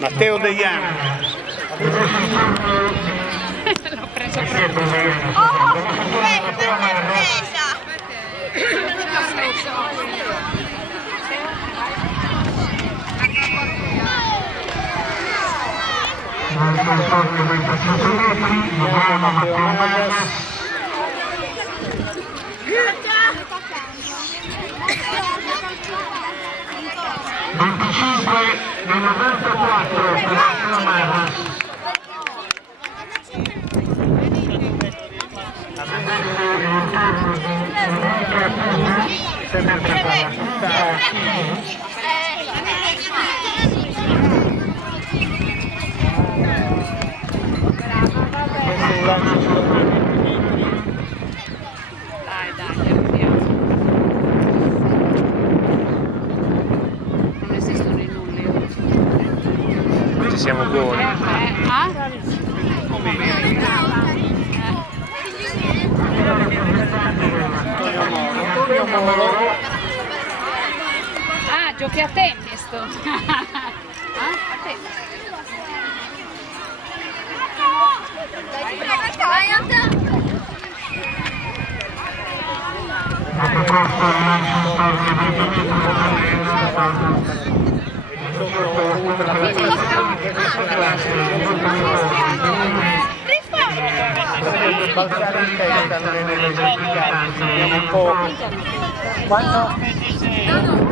Matteo De Ian. L'ho preso nel 94 per la Marras. Dai, arriviamo. Non esistono i nulli oggi. Ci siamo buoni. Ah, giochi a tennis tu. A tennis. Balzare in testa nelle vediamo un po'. Quando